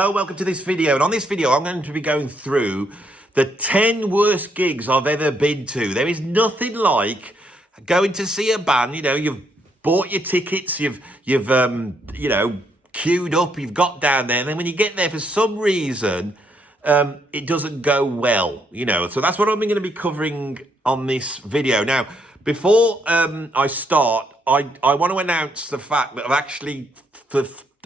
Hello, welcome to this video. And on this video, I'm going to be going through the 10 worst gigs I've ever been to. There is nothing like going to see a band. You know, you've bought your tickets, you've queued up, you've got down there, and then when you get there, for some reason, it doesn't go well. You know, so that's what I'm going to be covering on this video. Now, before I start, I want to announce the fact that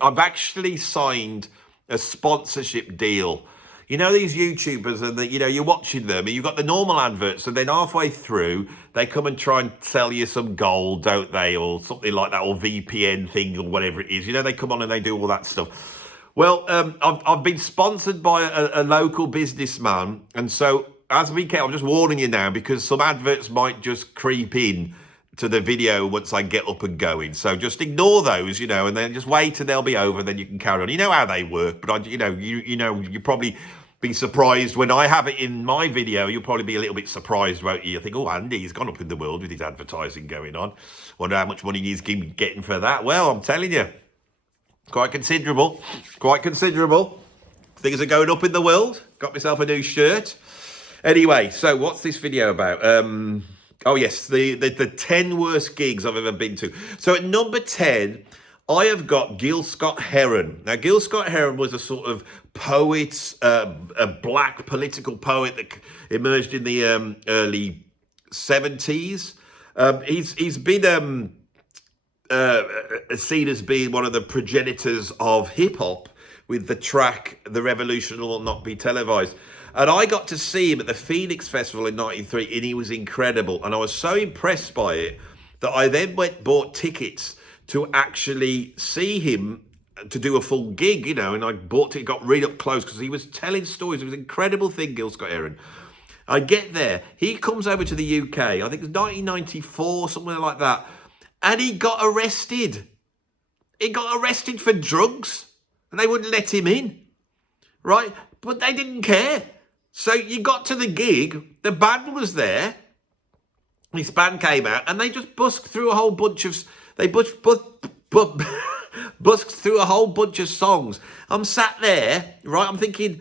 I've actually signed a sponsorship deal. You know, these YouTubers, and you're watching them and you've got the normal adverts, and then halfway through they come and try and sell you some gold, don't they, or something like that, or VPN thing or whatever it is. You know, they come on and they do all that stuff. Well, I've been sponsored by a local businessman, and so as we can, I'm just warning you now, because some adverts might just creep in to the video once I get up and going. So just ignore those, and then just wait till they'll be over, and then you can carry on. You know how they work, but you probably be surprised when I have it in my video. You'll probably be a little bit surprised, won't you? You think, oh, Andy, he's gone up in the world with his advertising going on. Wonder how much money he's getting for that. Well, I'm telling you, quite considerable. Things are going up in the world. Got myself a new shirt. Anyway, so what's this video about? Oh, yes, the 10 worst gigs I've ever been to. So at number 10, I have got Gil Scott-Heron. Now, Gil Scott-Heron was a sort of poet, a black political poet that emerged in the early 70s. He's been seen as being one of the progenitors of hip-hop with the track "The Revolution Will Not Be Televised." And I got to see him at the Phoenix Festival in '93, and he was incredible. And I was so impressed by it that I then bought tickets to actually see him, to do a full gig, and I got really up close because he was telling stories. It was an incredible thing, Gil Scott-Heron. I get there, he comes over to the UK, I think it was 1994, something like that, and he got arrested. He got arrested for drugs, and they wouldn't let him in, right? But they didn't care. So you got to the gig, the band was there, this band came out, and they just busked through a whole bunch of, busked through a whole bunch of songs. I'm sat there, right, I'm thinking,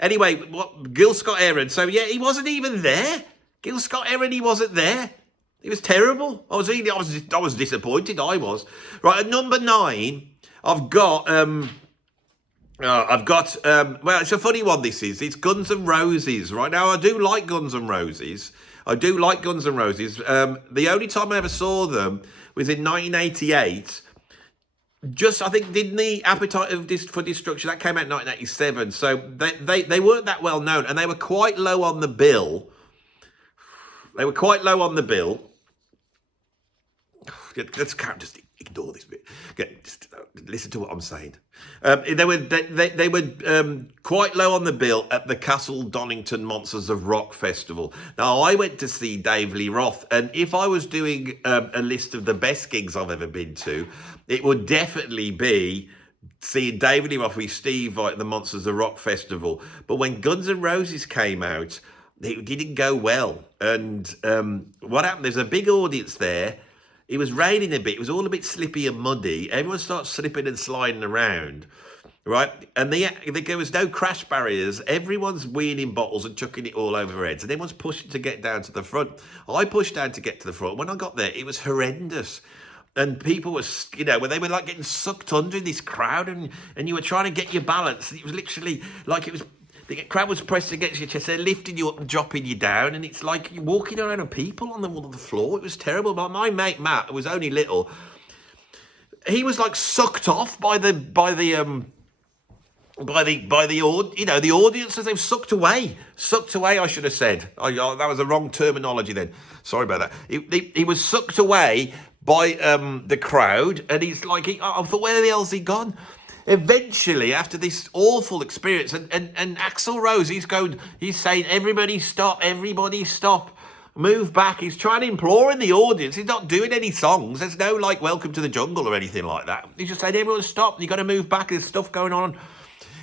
anyway, what, Gil Scott-Heron, so yeah, he wasn't even there. Gil Scott-Heron, he wasn't there. It was terrible. I was disappointed, I was. Right, at number 9, I've got, well, it's a funny one, this is. It's Guns N' Roses, right? Now, I do like Guns N' Roses. The only time I ever saw them was in 1988. I think, didn't the Appetite for Destruction, that came out in 1987. So they weren't that well known, and they were quite low on the bill. Let's just ignore this bit. Just listen to what I'm saying. They were quite low on the bill at the Castle Donington Monsters of Rock Festival. Now, I went to see Dave Lee Roth, and if I was doing a list of the best gigs I've ever been to, it would definitely be seeing David Lee Roth with Steve at the Monsters of Rock Festival. But when Guns N' Roses came out, it didn't go well. And what happened? There's a big audience there. It was raining a bit. It was all a bit slippy and muddy. Everyone starts slipping and sliding around, right? And there was no crash barriers. Everyone's wheeling bottles and chucking it all over heads. And everyone's pushing to get down to the front. I pushed down to get to the front. When I got there, it was horrendous. And people were, when they were like getting sucked under in this crowd, and you were trying to get your balance. And it was literally like the crowd was pressed against your chest. They're lifting you up and dropping you down, and it's like you're walking around with people on the floor. It was terrible. But my mate Matt, who was only little, he was like sucked off by the audience, as they've sucked away. I should have said. That was the wrong terminology then. Sorry about that. He was sucked away by the crowd, and he's like, I thought, where the hell's he gone? Eventually, after this awful experience, and Axl Rose, he's saying, everybody stop, move back. He's trying to implore in the audience. He's not doing any songs. There's no like Welcome to the Jungle or anything like that. He's just saying, everyone stop, you got to move back, there's stuff going on.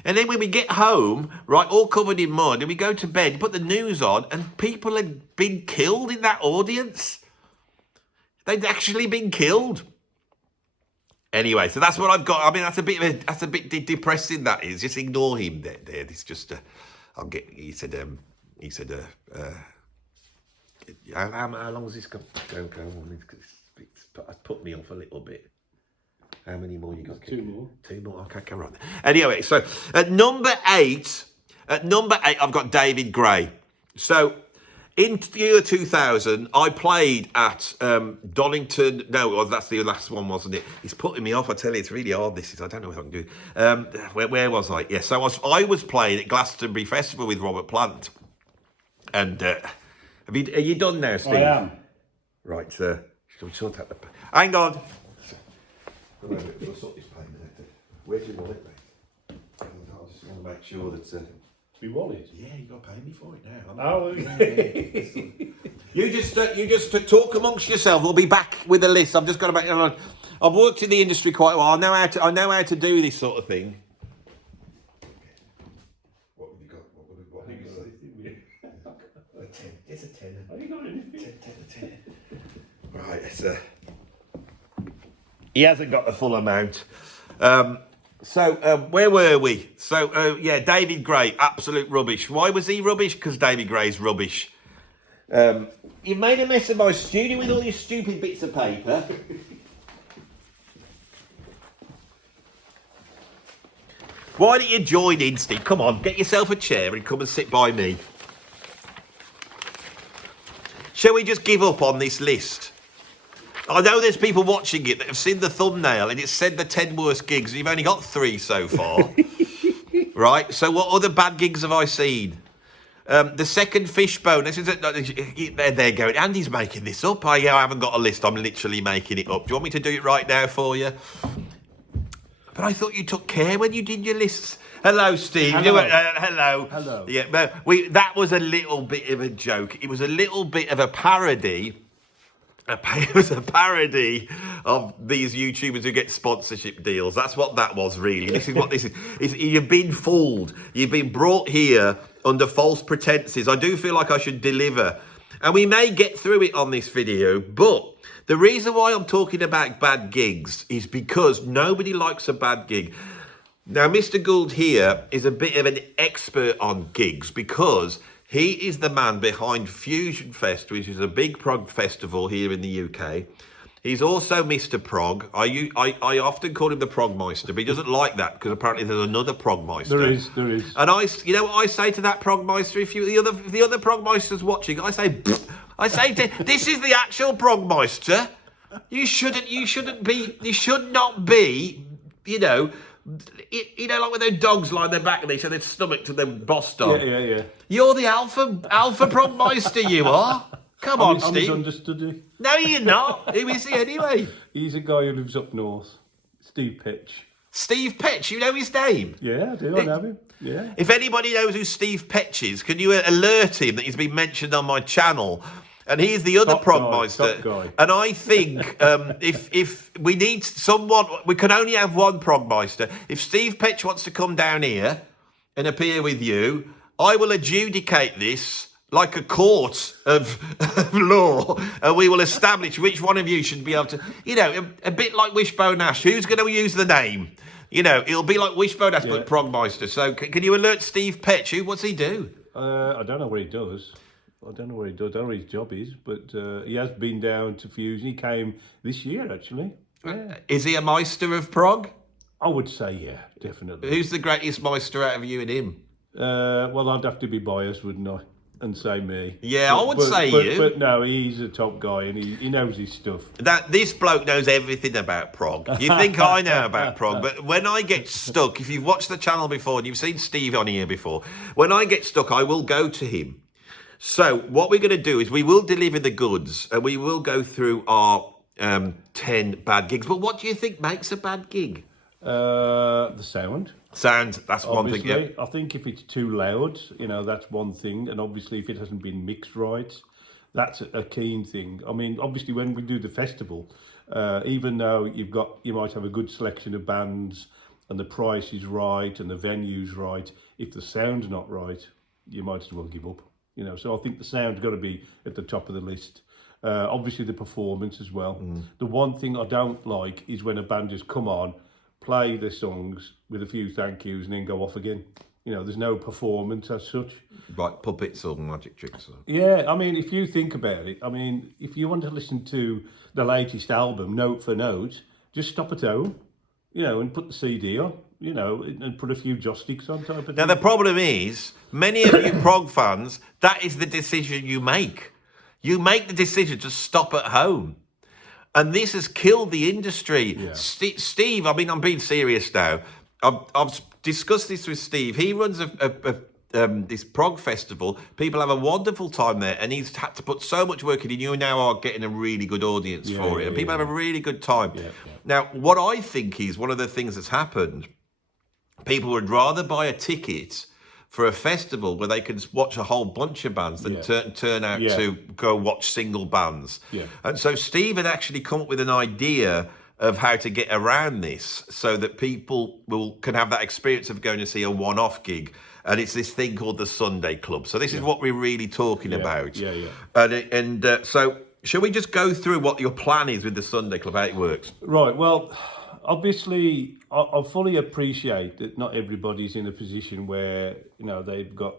And then when we get home, right, all covered in mud, and we go to bed, put the news on, and people had been killed in that audience. They'd actually been killed. Anyway, so that's what I've got. I mean, that's a bit depressing. That is. Just ignore him. There. It's just. I'll get. He said. How long has this go on? It's put me off a little bit. How many more you got? Two more. Two more. Okay, come on. Anyway, so at number 8, I've got David Gray. So in the year 2000, I played at Donington. No, well, that's the last one, wasn't it? It's putting me off. I tell you, it's really hard. This is. I don't know what I can do. Where was I? Yeah, so I was playing at Glastonbury Festival with Robert Plant. And are you done now, Steve? I am. Right, shall we sort out the... Hang on. We'll sort this payment out. Where do you want it, mate? I just want to make sure that... We wallet? Yeah, you got to pay me for it now. Oh, yeah. You just talk amongst yourself. We'll be back with a list. I've just got to make... I've worked in the industry quite a while. I know how to do this sort of thing. What have you got? What have you got? A 10. It's a 10. Have you got anything? 10. Right, he hasn't got the full amount. So where were we? So yeah, David Gray, absolute rubbish. Why was he rubbish? Because David Gray's rubbish. You've made a mess of my studio with all your stupid bits of paper. Why don't you join in, Steve? Come on, get yourself a chair and come and sit by me. Shall we just give up on this list? I know there's people watching it that have seen the thumbnail and it said the 10 worst gigs. You've only got 3 so far. Right? So what other bad gigs have I seen? The second Fishbone. This is they're going, Andy's making this up. I haven't got a list. I'm literally making it up. Do you want me to do it right now for you? But I thought you took care when you did your lists. Hello, Steve. Hello. Hello. Hello. Yeah, but that was a little bit of a joke. It was a little bit of a parody. It was a parody of these YouTubers who get sponsorship deals. That's what that was, really. This is what this is. You've been fooled. You've been brought here under false pretenses. I do feel like I should deliver. And we may get through it on this video, but the reason why I'm talking about bad gigs is because nobody likes a bad gig. Now, Mr. Gould here is a bit of an expert on gigs because he is the man behind Fusion Fest, which is a big prog festival here in the UK. He's also Mr. Prog. I often call him the Progmeister, but he doesn't like that because apparently there's another Progmeister. There is. And you know what I say to that Progmeister? If the other Progmeister's watching, I say this is the actual Progmeister. You should not be, like when their dogs lie on their back and they show their stomach to their boss dog. Yeah. You're the alpha Progmeister, you are. Come on, I'm Steve. misunderstood you. No, you're not. Who is he anyway? He's a guy who lives up north. Steve Pitch. Steve Petch, you know his name? Yeah, I do. I know him. Yeah. If anybody knows who Steve Petch is, can you alert him that he's been mentioned on my channel? And he's the other Progmeister. Top guy. And I think if we need someone, we can only have one Progmeister. If Steve Petch wants to come down here and appear with you, I will adjudicate this like a court of law, and we will establish which one of you should be able to, a bit like Wishbone Ash. Who's going to use the name? It'll be like Wishbone Ash, but Progmeister. So can you alert Steve Petch? What's he do? I don't know what he does. I don't know what his job is, but he has been down to Fusion. He came this year, actually. Yeah. Is he a Meister of prog? I would say, yeah, definitely. Who's the greatest Meister out of you and him? Well, I'd have to be biased, wouldn't I? And say me. Yeah, I would say you. But no, he's a top guy and he knows his stuff. This bloke knows everything about prog. You think I know about prog, but when I get stuck, if you've watched the channel before and you've seen Steve on here before, when I get stuck, I will go to him. So what we're going to do is we will deliver the goods and we will go through our 10 bad gigs. But what do you think makes a bad gig? The sound. Sound, that's obviously, one thing. Yeah. I think if it's too loud, that's one thing. And obviously if it hasn't been mixed right, that's a keen thing. I mean, obviously when we do the festival, even though you might have a good selection of bands and the price is right and the venue's right, if the sound's not right, you might as well give up. So I think the sound's got to be at the top of the list. Obviously the performance as well. The one thing I don't like is when a band just come on, play their songs with a few thank yous and then go off again. You know, there's no performance as such. Like puppets or magic tricks. Yeah, I mean, if you think about it, I mean, if you want to listen to the latest album note for note, just stop at home, you know, and put the CD on, you know, and put a few joysticks on top of it. Now, the problem is, many of you prog fans, that is the decision you make. You make the decision to stop at home. And this has killed the industry. Yeah. Steve, I mean, I'm being serious now. I've discussed this with Steve. He runs this prog festival. People have a wonderful time there, and he's had to put so much work in. And you now are getting a really good audience for it, and people have a really good time. Yeah. Now, what I think is one of the things that's happened, people would rather buy a ticket for a festival where they can watch a whole bunch of bands than turn out to go watch single bands. Yeah. And so Steve had actually come up with an idea of how to get around this so that people can have that experience of going to see a one-off gig. And it's this thing called the Sunday Club. So this is what we're really talking about. So shall we just go through what your plan is with the Sunday Club, how it works? Right, well, obviously, I fully appreciate that not everybody's in a position where, you know, they've got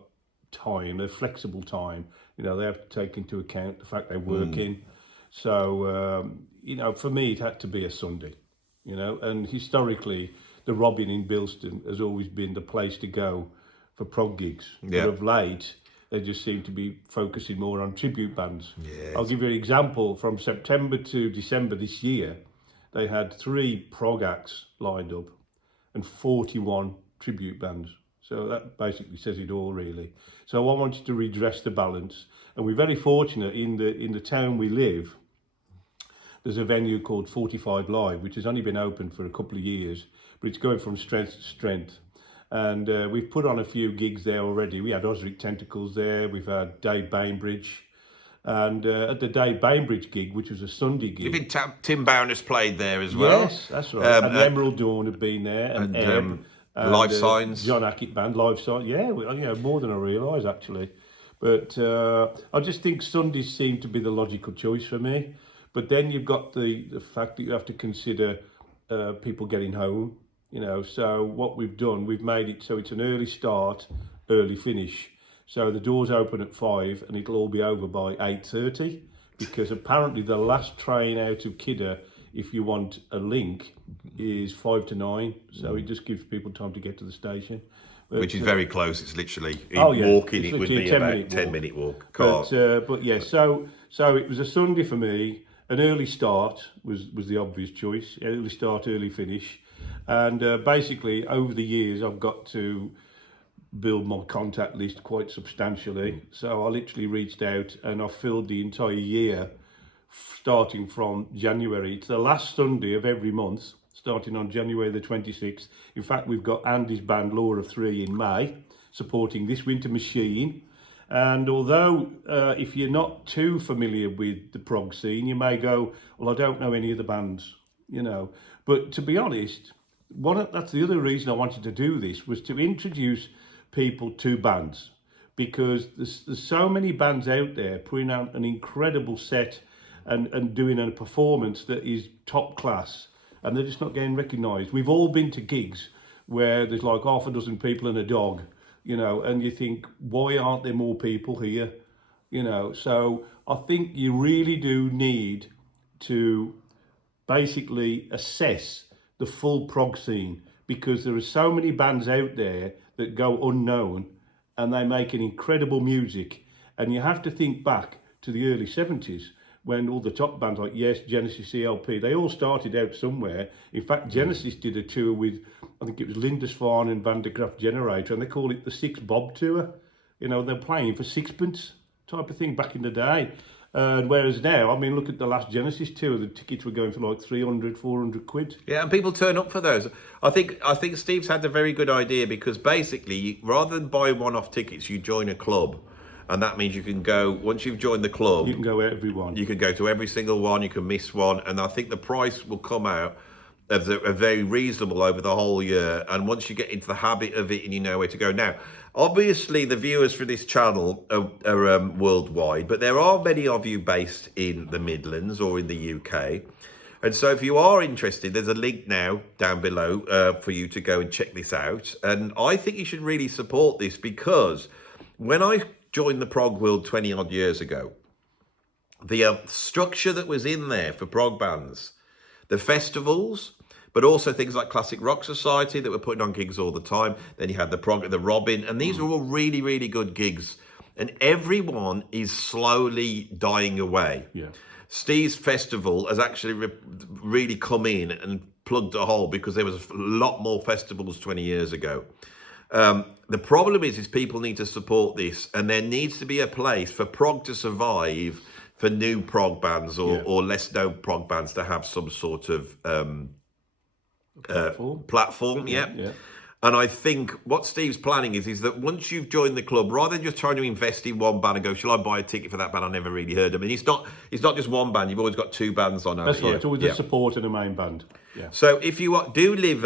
time, a flexible time. You know, they have to take into account the fact they're working. So, you know, for me, it had to be a Sunday, you know, and historically, the Robin in Bilston has always been the place to go for prog gigs. Yeah. But of late, they just seem to be focusing more on tribute bands. Yes. I'll give you an example. From September to December this year, they had 3 prog acts lined up and 41 tribute bands. So that basically says it all, really. So I wanted to redress the balance, and we're very fortunate in the town we live. There's a venue called 45 Live, which has only been open for a couple of years, but it's going from strength to strength. And we've put on a few gigs there already. We had Osric Tentacles there. We've had Dave Bainbridge. And at the Dave Bainbridge gig, which was a Sunday gig. You think Tim Bowness played there as well? Yes, that's right. And Emerald Dawn had been there. And Life Signs. John Hackett Band, Life Signs. Yeah, more than I realise, actually. But I just think Sundays seem to be the logical choice for me. But then you've got the fact that you have to consider people getting home. You know, so what we've done, we've made it so it's an early start, early finish. So the doors open at 5 and it'll all be over by 8:30, because apparently the last train out of Kidder, if you want a link, is 5 to 9. So it just gives people time to get to the station. But, which is very close. It's literally walking. It would be about a 10-minute walk. But yeah, so it was a Sunday for me. An early start was the obvious choice. Early start, early finish. And basically, over the years, I've got to build my contact list quite substantially. So I literally reached out and I filled the entire year, starting from January. It's the last Sunday of every month, starting on January the 26th. In fact, we've got Andy's band, Law of Three, in May, supporting This Winter Machine. And although if you're not too familiar with the prog scene, you may go, well, I don't know any of the bands, you know. But to be honest, that's the other reason I wanted to do this, was to introduce people to bands, because there's so many bands out there putting out an incredible set and doing a performance that is top class, and they're just not getting recognised. We've all been to gigs where there's like half a dozen people and a dog, you know, and you think, why aren't there more people here? You know, so I think you really do need to basically assess the full prog scene, because there are so many bands out there that go unknown and they make an incredible music. And you have to think back to the early 70s when all the top bands like Yes, Genesis, ELP, they all started out somewhere. In fact, Genesis did a tour with, I think it was Lindisfarne and Van der Graaf Generator, and they call it the Six Bob Tour. You know, they're playing for sixpence type of thing back in the day. Whereas now, I mean, look at the last Genesis tour, the tickets were going for like 300, 400 quid. Yeah, and people turn up for those. I think Steve's had a very good idea, because basically, rather than buy one-off tickets, you join a club. And that means you can go, once you've joined the club, you can go every one. You can go to every single one, you can miss one. And I think the price will come out are very reasonable over the whole year. And once you get into the habit of it and you know where to go. Now, obviously, the viewers for this channel are worldwide, but there are many of you based in the Midlands or in the UK. And so if you are interested, there's a link now down below for you to go and check this out. And I think you should really support this, because when I joined the prog world 20 odd years ago, the structure that was in there for prog bands, the festivals, but also things like Classic Rock Society that were putting on gigs all the time. Then you had the prog at the Robin, and these are all really, really good gigs. And everyone is slowly dying away. Yeah. Steve's festival has actually really come in and plugged a hole, because there was a lot more festivals 20 years ago. The problem is people need to support this, and there needs to be a place for prog to survive, for new prog bands or less known prog bands to have some sort of platform. Yeah. And I think what Steve's planning is that once you've joined the club, rather than just trying to invest in one band and go, shall I buy a ticket for that band? I never really heard them. And it's not just one band. You've always got two bands on. That's right. It's always a support and a main band. Yeah. So if you do live,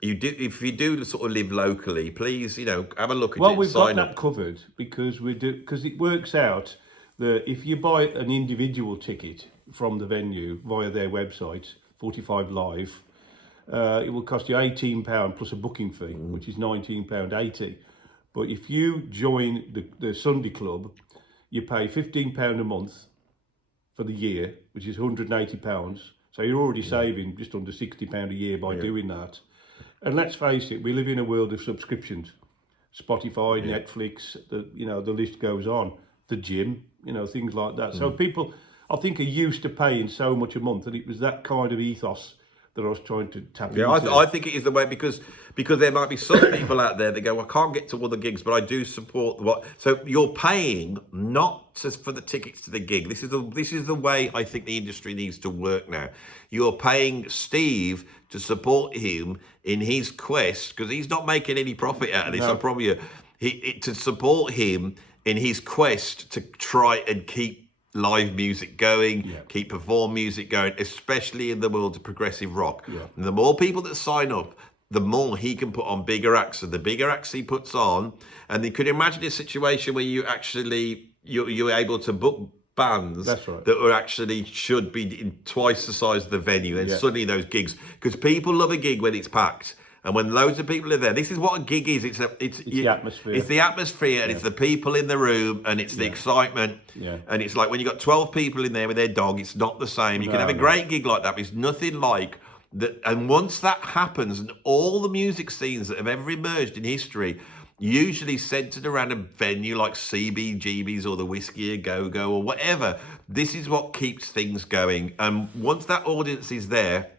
if you do sort of live locally, please, have a look at it. Well, we've got that covered, because it works out that if you buy an individual ticket from the venue via their website, 45 Live, it will cost you £18 plus a booking fee, which is £19.80. But if you join the Sunday club, you pay £15 a month for the year, which is £180. So you're already saving just under £60 a year by doing that. And let's face it, we live in a world of subscriptions. Spotify, Netflix, the list goes on. The gym, things like that. So people, I think, are used to paying so much a month, and it was that kind of ethos that I was trying to tap into. I think it is the way, because there might be some people out there that go, I can't get to all the gigs, but I do support so you're paying not just for the tickets to the gig. This is the way I think the industry needs to work now. You're paying Steve to support him in his quest, because he's not making any profit out of this. No. I promise you, to support him in his quest to try and keep live music going, keep perform music going, especially in the world of progressive rock. And the more people that sign up, the more he can put on bigger acts. And the bigger acts he puts on, and you could imagine a situation where you're able to book bands that are actually should be in twice the size of the venue, and suddenly those gigs, because people love a gig when it's packed. And when loads of people are there, this is what a gig is. It's the atmosphere. It's the atmosphere, and it's the people in the room, and it's the excitement. And it's like when you've got 12 people in there with their dog, it's not the same. You can have a great gig like that, but it's nothing like that. And once that happens, and all the music scenes that have ever emerged in history, usually centered around a venue like CBGB's or the Whiskey A Go Go or whatever, this is what keeps things going. And once that audience is there,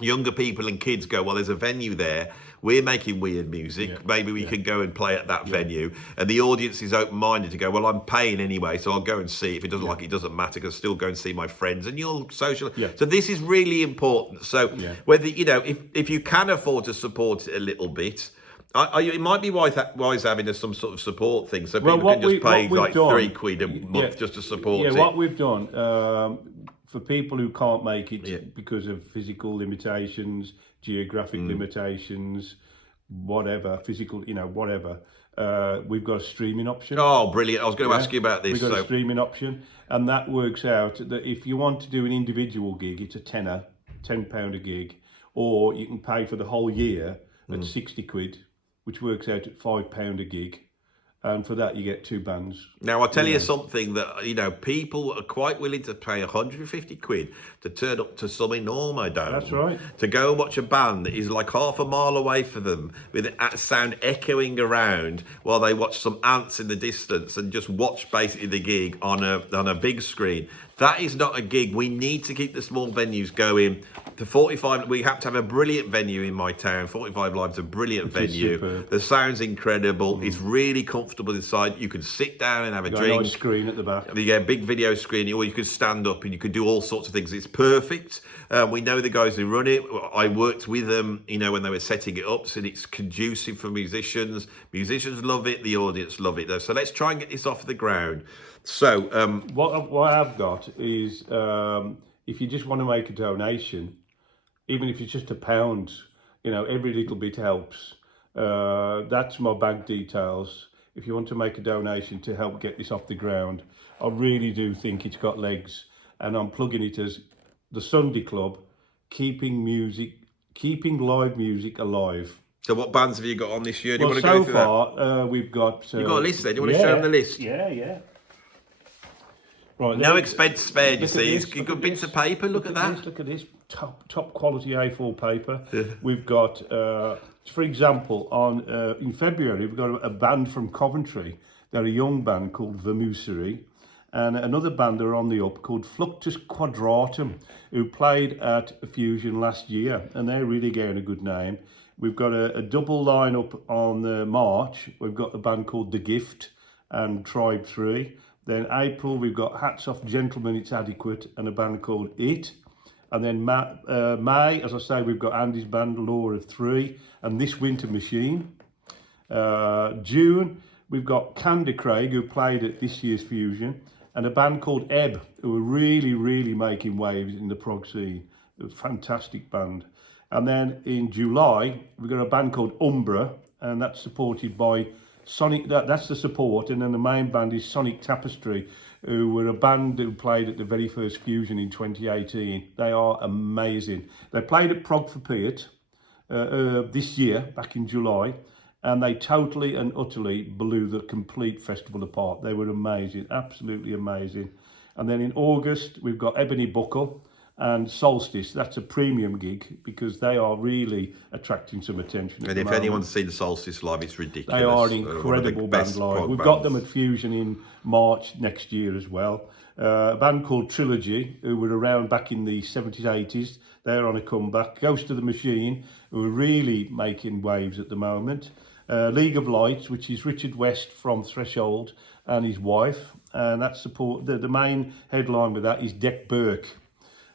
younger people and kids go, well, there's a venue there, we're making weird music, maybe we can go and play at that venue. And the audience is open-minded to go, well, I'm paying anyway, so I'll go and see. If it doesn't like it, doesn't matter, because I'll still go and see my friends, and you'll social. So this is really important. So whether, if you can afford to support it a little bit, it might be wise having some sort of support thing, so people can just pay like £3 a month just to support it. What we've done, for people who can't make it because of physical limitations, geographic limitations, whatever, physical, whatever, we've got a streaming option. Oh, brilliant. I was going to ask you about this. We've got a streaming option, and that works out that if you want to do an individual gig, it's a £10 a gig, or you can pay for the whole year at £60, which works out at £5 a gig. And for that, you get two bands. Now, I'll tell you something that, people are quite willing to pay £150 to turn up to some enormo dome. That's right. To go and watch a band that is like half a mile away from them, with sound echoing around while they watch some ants in the distance and just watch basically the gig on a big screen. That is not a gig. We need to keep the small venues going. The 45, we have to have a brilliant venue in my town. 45 Live's a brilliant venue. The sound's incredible. It's really comfortable inside. You can sit down and have a drink. A nice screen at the back. You get a big video screen, or you can stand up and you can do all sorts of things. It's perfect. We know the guys who run it. I worked with them, when they were setting it up, so it's conducive for musicians. Musicians love it. The audience love it. So let's try and get this off the ground. So what I've got is, if you just want to make a donation, even if it's just £1, every little bit helps. That's my bank details. If you want to make a donation to help get this off the ground, I really do think it's got legs, and I'm plugging it as the Sunday Club, keeping live music alive. So what bands have you got on this year? Do you Well, want to go so through far, we've got... You've got a list there. Do you want to show them the list? Yeah. Right, No expense spared, you see. this, You've got bits of paper. Look at that. Look at this. Top quality A4 paper. We've got, for example, in February, we've got a band from Coventry. They're a young band called Vermusery. And another band that are on the up called Fluctus Quadratum, who played at Fusion last year. And they're really getting a good name. We've got a double lineup on March. We've got a band called The Gift and Tribe 3. Then April, we've got Hats Off Gentlemen, It's Adequate, and a band called It. And then May, as I say, we've got Andy's band, Law of 3, and This Winter Machine. June, we've got Candy Craig, who played at this year's Fusion, and a band called Ebb, who are really, really making waves in the prog scene. A fantastic band. And then in July, we've got a band called Umbra, and that's supported by Sonic. That's the support, and then the main band is Sonic Tapestry, who were a band who played at the very first Fusion in 2018. They are amazing. They played at Prog for Piet this year, back in July, and they totally and utterly blew the complete festival apart. They were amazing, absolutely amazing. And then in August, we've got Ebony Buckle and Solstice. That's a premium gig because they are really attracting some attention. And if anyone's seen the Solstice live, it's ridiculous. They are an incredible band live. We've got them at Fusion in March next year as well. A band called Trilogy, who were around back in the 70s, 80s. They're on a comeback. Ghost of the Machine, who are really making waves at the moment. League of Lights, which is Richard West from Threshold and his wife. And that's the main headline with that is Deck Burke.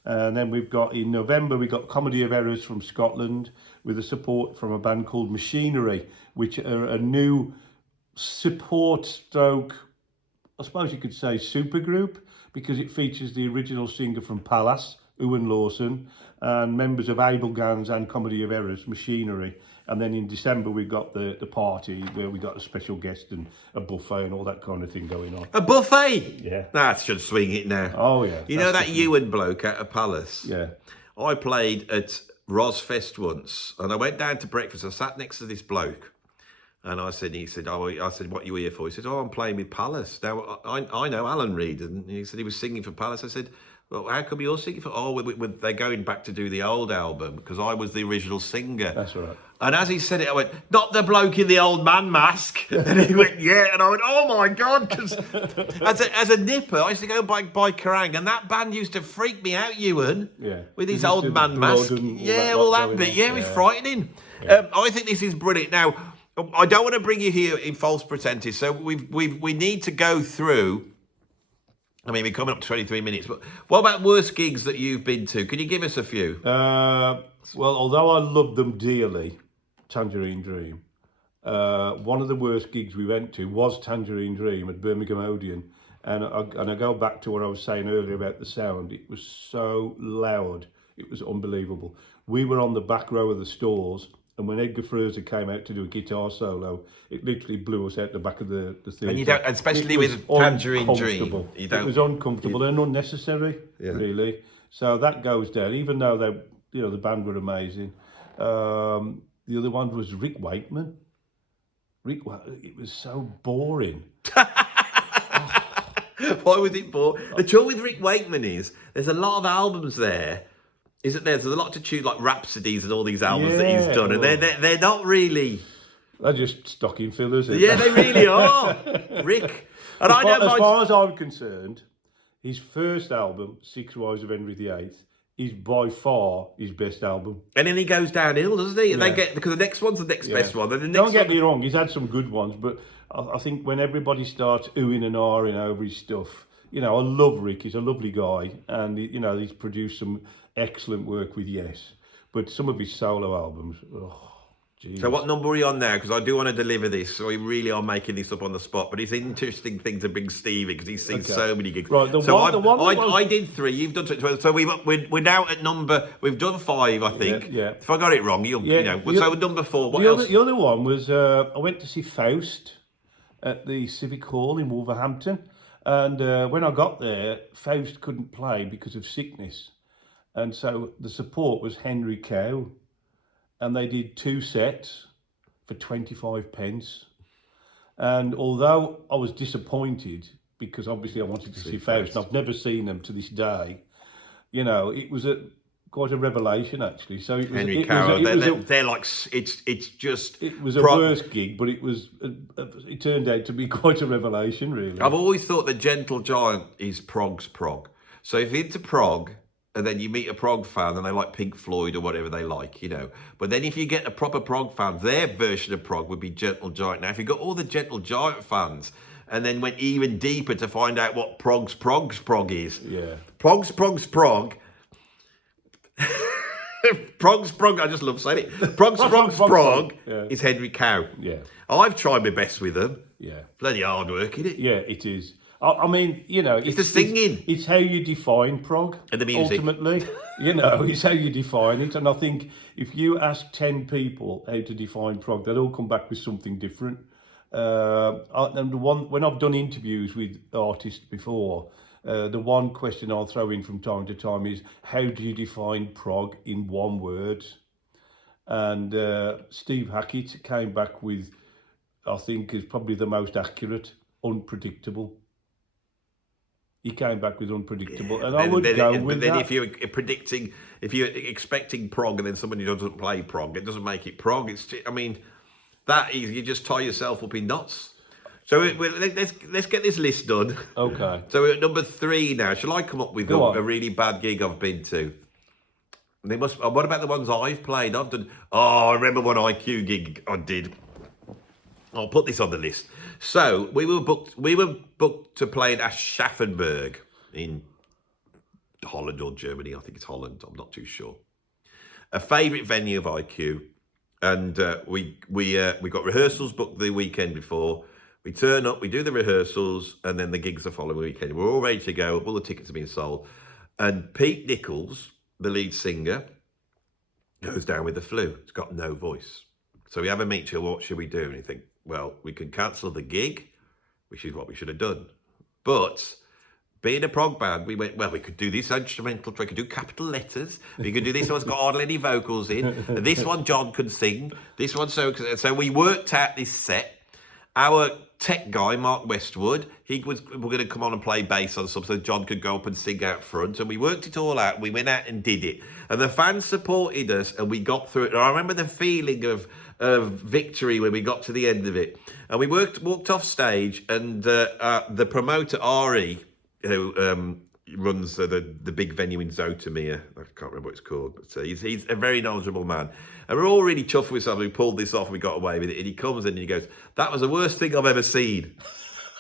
And then we've got, in November, we've got Comedy of Errors from Scotland with a support from a band called Machinery, which are a new support stroke, I suppose you could say supergroup, because it features the original singer from Palace, Ewan Lawson, and members of Abel Gans and Comedy of Errors, Machinery. And then in December, we've got the party where we got a special guest and a buffet and all that kind of thing going on. A buffet? Yeah. That should swing it now. Oh, yeah. You know that Ewan bloke at a Palace? Yeah. I played at Rosfest once, and I went down to breakfast. I sat next to this bloke, and I said, what are you here for? He said, oh, I'm playing with Palace. Now, I know Alan Reid, and he said he was singing for Palace. I said, well, how come you're singing for... Oh, they're going back to do the old album, because I was the original singer. That's right. And as he said it, I went, not the bloke in the old man mask. And he went, yeah. And I went, oh my God. Because as a nipper, I used to go by Kerrang, and that band used to freak me out, Ewan. Yeah. With his old man mask. Yeah, all that bit. Yeah, it was frightening. Yeah. I think this is brilliant. Now, I don't want to bring you here in false pretenses. So we need to go through... I mean, we're coming up to 23 minutes, but what about worst gigs that you've been to? Can you give us a few? Well, although I love them dearly, Tangerine Dream, one of the worst gigs we went to was Tangerine Dream at Birmingham Odeon. And I go back to what I was saying earlier about the sound. It was so loud. It was unbelievable. We were on the back row of the stalls, and when Edgar Furzer came out to do a guitar solo, it literally blew us out the back of the theatre. And you don't, especially with Tangerine Dream, it was uncomfortable and unnecessary, really. So that goes down. Even though the band were amazing. The other one was Rick Wakeman. It was so boring. Why was it boring? The trouble with Rick Wakeman is there's a lot of albums there. Isn't there? There's a lot to choose, like Rhapsodies and all these albums that he's done, and they're not really. They're just stocking fillers. Yeah, they really are, Rick. And as far as I'm concerned, his first album, Six Wives of Henry VIII, is by far his best album. And then he goes downhill, doesn't he? And because the next one's the next best one. And the next Don't get me wrong, he's had some good ones, but I think when everybody starts oohing and ahhing over his stuff, I love Rick. He's a lovely guy, and he's produced some excellent work with Yes. But some of his solo albums, So what number are you on now? Because I do want to deliver this, so we really are making this up on the spot. But it's an interesting thing to bring Steve in because he's seen so many gigs. Right, I did 3. You've done 2. So we're now at number. We've done 5, I think. Yeah. If I got it wrong, you know. So number 4. What the else? The other one was I went to see Faust at the Civic Hall in Wolverhampton, and when I got there, Faust couldn't play because of sickness, and so the support was Henry Cow. And they did 2 sets for 25 pence. And although I was disappointed, because obviously I wanted to see Faust, and I've never seen them to this day, you know, it was quite a revelation actually. So it was, Henry Carroll, they're like, it's just... It was a worse gig, but it turned out to be quite a revelation, really. I've always thought the Gentle Giant is prog's prog. So if it's a prog, and then you meet a prog fan and they like Pink Floyd or whatever they like, you know. But then if you get a proper prog fan, their version of prog would be Gentle Giant. Now, if you got all the Gentle Giant fans and then went even deeper to find out what prog is. Yeah. Prog. Prog's prog, I just love saying it. Prog's prog is Henry Cow. Yeah. I've tried my best with them. Yeah. Bloody hard work, isn't it? Yeah, it is. I mean, you know, it's the singing. It's how you define prog. And the music. Ultimately, you know, it's how you define it. And I think if you ask 10 people how to define prog, they'll all come back with something different. And when I've done interviews with artists before, the one question I'll throw in from time to time is, how do you define prog in one word? And Steve Hackett came back with, I think, is probably the most accurate: unpredictable. He came back with unpredictable, and I would go with that. But then if you're expecting prog, and then somebody doesn't play prog, it doesn't make it prog. You just tie yourself up in knots. So let's get this list done. Okay. So we're at number 3 now. Shall I come up with a really bad gig I've been to? What about the ones I've played? I've done. Oh, I remember one IQ gig I did. I'll put this on the list. So we were booked to play at Aschaffenburg in Holland or Germany. I think it's Holland. I'm not too sure. A favourite venue of IQ, and we got rehearsals booked the weekend before. We turn up, we do the rehearsals, and then the gigs the following weekend. We're all ready to go. All the tickets have been sold, and Pete Nichols, the lead singer, goes down with the flu. He's got no voice. So we have a meeting. What should we do? And you think, well, we can cancel the gig, which is what we should have done. But being a prog band, we went, well, we could do this instrumental track, we could do capital letters, we could do this one's got hardly any vocals in, and this one John could sing, this one so we worked out this set. Our tech guy, Mark Westwood, we're going to come on and play bass on something so John could go up and sing out front, and we worked it all out. We went out and did it, and the fans supported us, and we got through it. And I remember the feeling of victory when we got to the end of it. And we walked off stage, and the promoter Ari, who runs the big venue in Zoetermeer, I can't remember what it's called, but he's a very knowledgeable man. And we're all really chuffed with ourselves. We pulled this off, we got away with it. And he comes in and he goes, "That was the worst thing I've ever seen."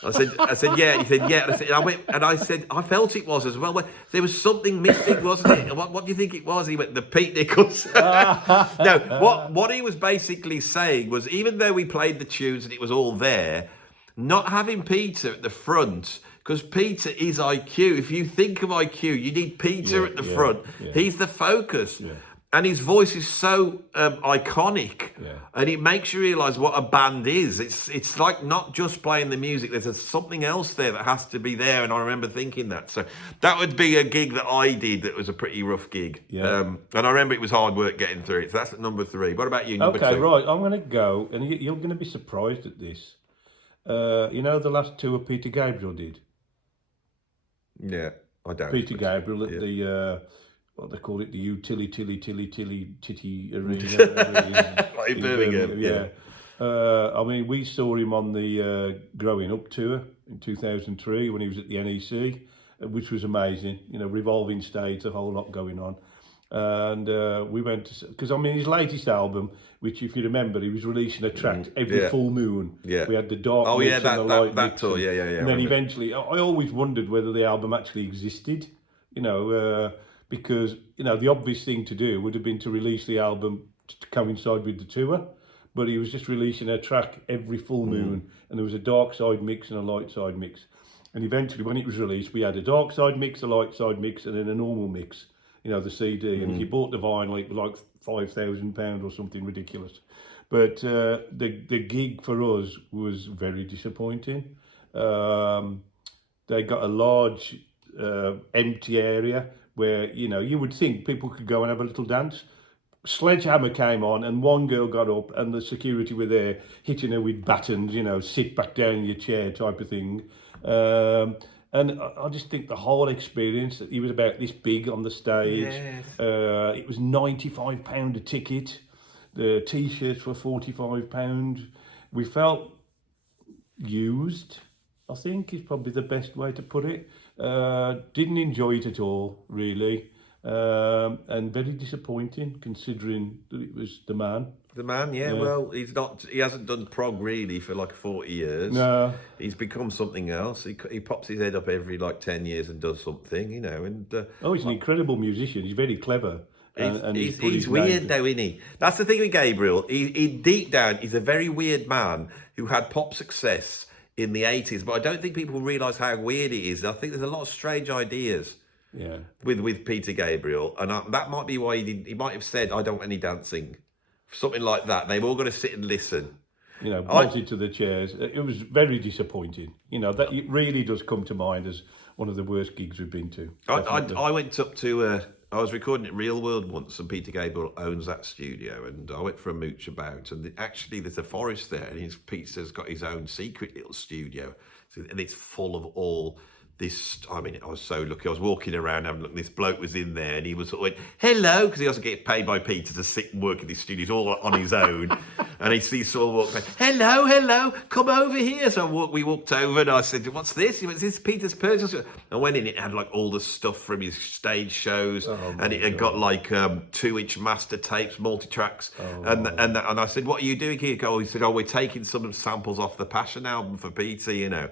I said, yeah. And he said, yeah. And I said, I felt it was as well. There was something missing, wasn't it? What do you think it was? He went, the Pete Nichols. No, what he was basically saying was, even though we played the tunes and it was all there, not having Peter at the front, because Peter is IQ. If you think of IQ, you need Peter at the front. Yeah. He's the focus. Yeah. And his voice is so iconic, and it makes you realise what a band is. It's like not just playing the music. There's something else there that has to be there, and I remember thinking that. So that would be a gig that I did that was a pretty rough gig. Yeah. And I remember it was hard work getting through it. So that's at number 3. What about you, number 2? Okay, right. I'm going to go, and you're going to be surprised at this. You know the last tour Peter Gabriel did? Yeah, I don't. Peter Gabriel at the... what they call it, the Titty Arena. Like in Birmingham, yeah. I mean, we saw him on the Growing Up tour in 2003 when he was at the NEC, which was amazing. You know, revolving stage, a whole lot going on. And we went to, because I mean, his latest album, which if you remember, he was releasing a track every full moon. Yeah. We had the dark mix and the light mix. Tour, yeah. And then eventually, I always wondered whether the album actually existed, you know, because, you know, the obvious thing to do would have been to release the album to coincide with the tour. but he was just releasing a track every full moon, and there was a dark side mix and a light side mix. And eventually, when it was released, we had a dark side mix, a light side mix, and then a normal mix. You know, the CD. And if you bought the vinyl, it was like £5,000 or something ridiculous. But the gig for us was very disappointing. They got a large empty area where, you know, you would think people could go and have a little dance. Sledgehammer came on and one girl got up and the security were there hitting her with batons, you know, sit back down in your chair type of thing. And I just think the whole experience, that he was about this big on the stage. Yes. It was £95 a ticket. The T-shirts were £45. We felt used, I think, is probably the best way to put it. Didn't enjoy it at all, really. And very disappointing, considering that it was the man. The man, yeah. Well, he hasn't done prog really for like 40 years. No. He's become something else. He pops his head up every like 10 years and does something, you know. And he's an incredible musician. He's very clever. He's weird though, isn't he? That's the thing with Gabriel. He deep down, he's a very weird man who had pop success in the 80s, but I don't think people realise how weird it is. I think there's a lot of strange ideas with Peter Gabriel, and that might be why he might have said, I don't want any dancing. Something like that. They've all got to sit and listen. You know, bolted to the chairs. It was very disappointing. You know, that it really does come to mind as one of the worst gigs we've been to. I went up to... I was recording at Real World once, and Peter Gabriel owns that studio, and I went for a mooch about, and actually there's a forest there, and Peter's got his own secret little studio, and it's full of all this. I mean, I was so lucky. I was walking around having a look, and this bloke was in there, and he was sort of went, hello, because he doesn't get paid by Peter to sit and work in these studios all on his own. And he sort of walked back, hello, come over here. So we walked over, and I said, what's this? He went, this is Peter's personal. I went in, it had like all the stuff from his stage shows, and it had got like 2-inch master tapes, multi-tracks. And I said, what are you doing here? He said, we're taking some samples off the Passion album for Peter, you know.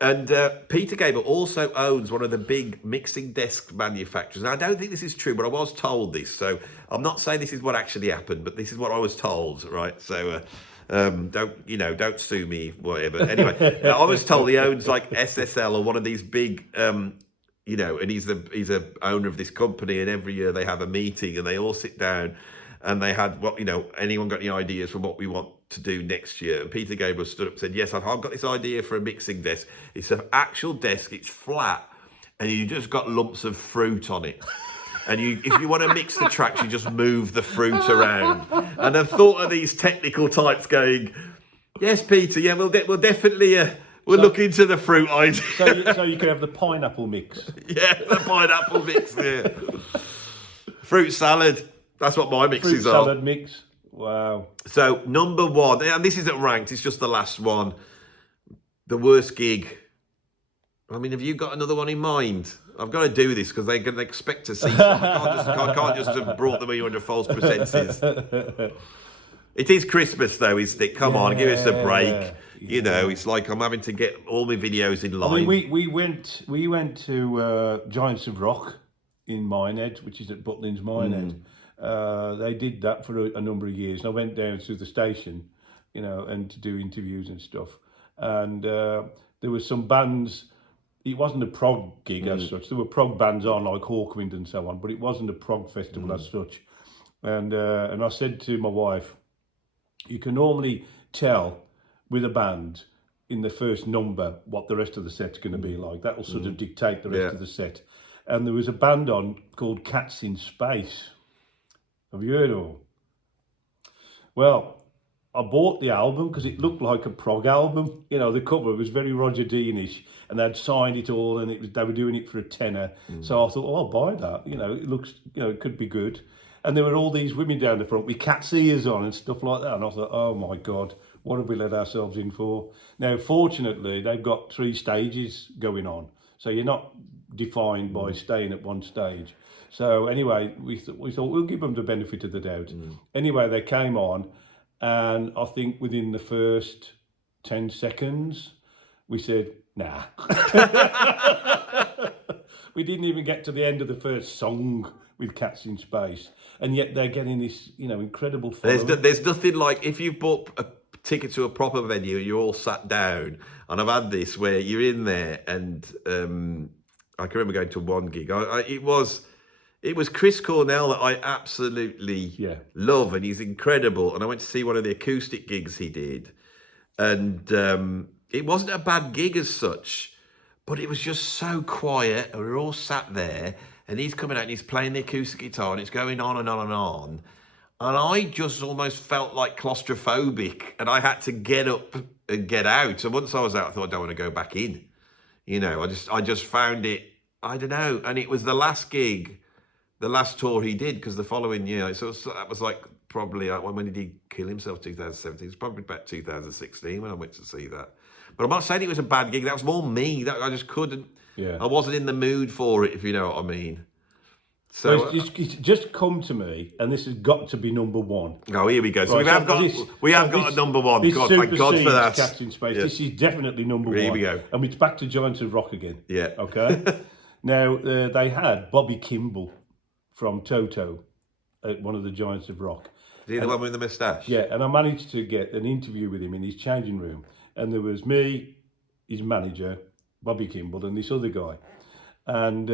And Peter Gabriel also owns one of the big mixing desk manufacturers. And I don't think this is true, but I was told this. So I'm not saying this is what actually happened, but this is what I was told, right? So don't sue me, whatever. Anyway, I was told he owns like SSL or one of these big, and he's a owner of this company. And every year they have a meeting and they all sit down and they had anyone got any ideas for what we want to do next year? And Peter Gabriel stood up and said, yes, I've got this idea for a mixing desk. It's an actual desk, it's flat, and you just got lumps of fruit on it. And if you want to mix the tracks, you just move the fruit around. And I thought of these technical types going, yes, Peter, yeah, we'll definitely look into the fruit idea. So you can have the pineapple mix. Yeah, the pineapple mix, yeah. Fruit salad. That's what my mixes Fruit salad mix. Wow. So number one, and this isn't ranked, it's just the last one. The worst gig. I mean, have you got another one in mind? I've got to do this because they're going to expect to see something. I can't just have brought them in under false pretenses. It is Christmas though, isn't it? Come on, give us a break. You know, it's like I'm having to get all my videos in line. I mean, we went to Giants of Rock in Minehead, which is at Butlins Minehead. They did that for a number of years. And I went down to the station, and to do interviews and stuff. And there were some bands. It wasn't a prog gig as such. There were prog bands on, like Hawkwind and so on, but it wasn't a prog festival as such. And I said to my wife, you can normally tell with a band in the first number what the rest of the set's going to be like. That will sort of dictate the rest of the set. And there was a band on called Cats in Space. Have you heard of them? Well, I bought the album because it looked like a prog album. The cover was very Roger Dean-ish, and they'd signed it all, and they were doing it for a tenner. So I thought, I'll buy that. It looks, it could be good. And there were all these women down the front with cat's ears on and stuff like that. And I thought, oh my God, what have we let ourselves in for? Now, fortunately, they've got 3 stages going on. So you're not defined by staying at one stage. So anyway, we thought we'll give them the benefit of the doubt. Anyway, they came on, and I think within the first 10 seconds, we said, nah. We didn't even get to the end of the first song with Cats in Space, and yet they're getting this, incredible following. There's nothing like if you've bought a ticket to a proper venue, you're all sat down, and I've had this where you're in there, and I can remember going to one gig. It was Chris Cornell that I absolutely love, and he's incredible. And I went to see one of the acoustic gigs he did, and it wasn't a bad gig as such, but it was just so quiet, and we were all sat there, and he's coming out and he's playing the acoustic guitar, and it's going on and on and on. And I just almost felt like claustrophobic, and I had to get up and get out. And once I was out, I thought, I don't want to go back in. I just found it, I don't know. And it was the last gig, the last tour he did, because the following year, so that was like probably, when did he kill himself? 2017. It was probably about 2016 when I went to see that. But I'm not saying it was a bad gig. That was more me. That I just couldn't. Yeah. I wasn't in the mood for it, if you know what I mean. So it's just come to me, and this has got to be number one. Oh, here we go. So we have got a number one. God, thank God for that. Cats in Space. Yeah. This is definitely number one. Here we go. And it's back to Giants of Rock again. Yeah. Okay. Now they had Bobby Kimble from Toto at one of the Giants of Rock. Is he the one with the moustache? Yeah, and I managed to get an interview with him in his changing room, and there was me, his manager, Bobby Kimble, and this other guy, and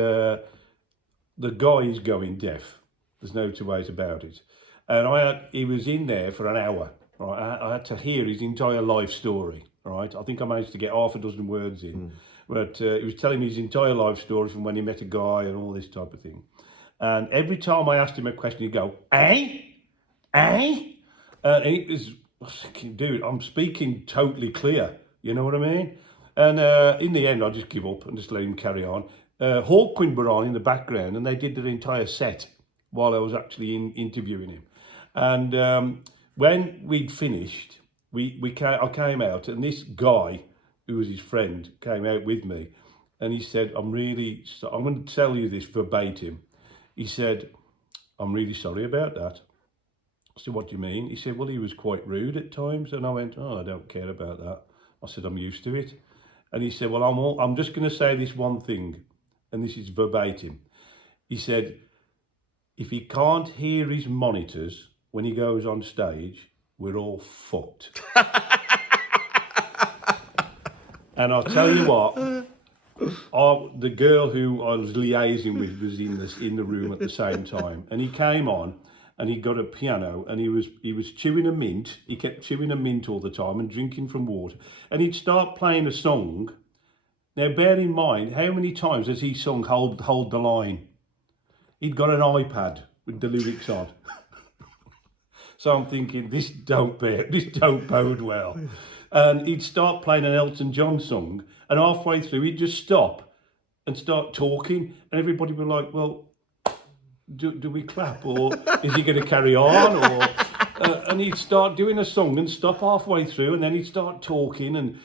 the guy is going deaf. There's no two ways about it. And he was in there for an hour. Right, I had to hear his entire life story. Right, I think I managed to get half a dozen words in, but he was telling me his entire life story from when he met a guy and all this type of thing. And every time I asked him a question, he'd go, "Eh? Eh?" And it was, I was thinking, dude, I'm speaking totally clear. You know what I mean? And in the end, I just give up and just let him carry on. Hawkwind were on in the background, and they did their entire set while I was actually interviewing him. And when we'd finished, I came out, and this guy, who was his friend, came out with me, and he said, I'm going to tell you this verbatim. He said, "I'm really sorry about that." I said, "What do you mean?" He said, "Well, he was quite rude at times." And I went, "Oh, I don't care about that." I said, "I'm used to it." And he said, "Well, I'm just going to say this one thing," and this is verbatim. He said, "If he can't hear his monitors when he goes on stage, we're all fucked." And I'll tell you what, the girl who I was liaising with was in the room at the same time, and he came on, and he got a piano, and he was chewing a mint. He kept chewing a mint all the time and drinking from water, and he'd start playing a song. Now, bear in mind, how many times has he sung Hold the Line? He'd got an iPad with the lyrics on. So I'm thinking, this don't bode well. And he'd start playing an Elton John song, and halfway through, he'd just stop and start talking, and everybody would be like, "Well, do we clap, or is he going to carry on?" Or and he'd start doing a song and stop halfway through, and then he'd start talking, and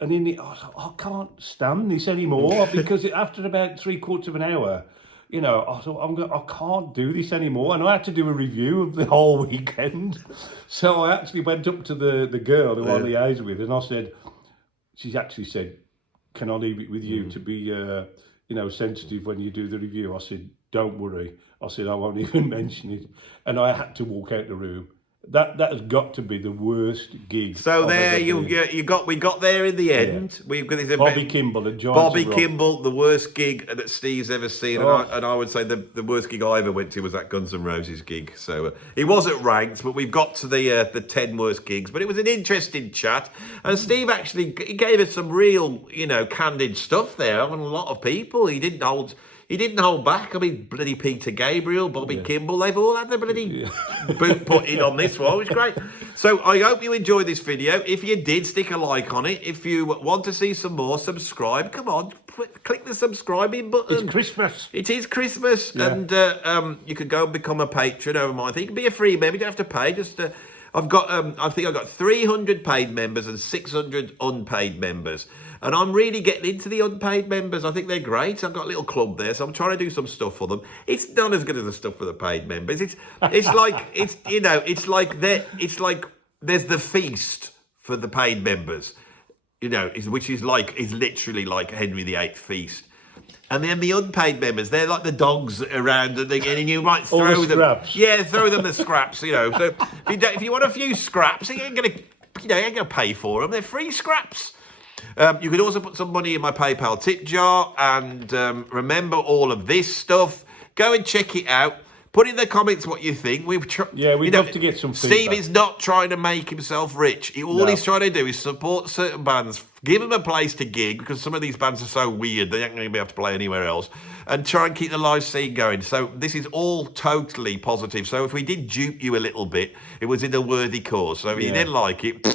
then I can't stand this anymore, because after about 3/4 of an hour, I thought, I can't do this anymore. And I had to do a review of the whole weekend. So I actually went up to the girl who I liaised with, and I said, she's actually said, "Can I leave it with you to be, sensitive when you do the review?" I said, "Don't worry." I said, "I won't even mention it." And I had to walk out the room. That has got to be the worst gig. So there we got there in the end. Yeah. We've got this Bobby Kimble at Giants Bobby Kimble, the worst gig that Steve's ever seen, and I would say the worst gig I ever went to was that Guns N' Roses gig. So he wasn't ranked, but we've got to the 10 worst gigs. But it was an interesting chat, and Steve actually he gave us some real candid stuff there on a lot of people. He didn't hold back. I mean, bloody Peter Gabriel, Bobby Kimble, they've all had their bloody boot put in on this one. It was great. So I hope you enjoyed this video. If you did, stick a like on it. If you want to see some more, subscribe. Come on, click the subscribing button. It's Christmas. It is Christmas. Yeah. And you could go and become a patron over my thing. You can be a free member. You don't have to pay. Just I've got I think I've got 300 paid members and 600 unpaid members. And I'm really getting into the unpaid members. I think they're great. I've got a little club there, so I'm trying to do some stuff for them. It's not as good as the stuff for the paid members. It's like there's the feast for the paid members, which is literally like Henry VIII feast. And then the unpaid members, they're like the dogs around, and you might All the throw them. scraps. Yeah, throw them the scraps. So if you want a few scraps, you ain't gonna pay for them. They're free scraps. You could also put some money in my PayPal tip jar, and remember all of this stuff. Go and check it out. Put in the comments what you think. We'd love to get some feedback. Steve is not trying to make himself rich. All he's trying to do is support certain bands, give them a place to gig, because some of these bands are so weird, they aren't going to be able to play anywhere else, and try and keep the live scene going. So this is all totally positive. So if we did dupe you a little bit, it was in a worthy cause. So if you didn't like it,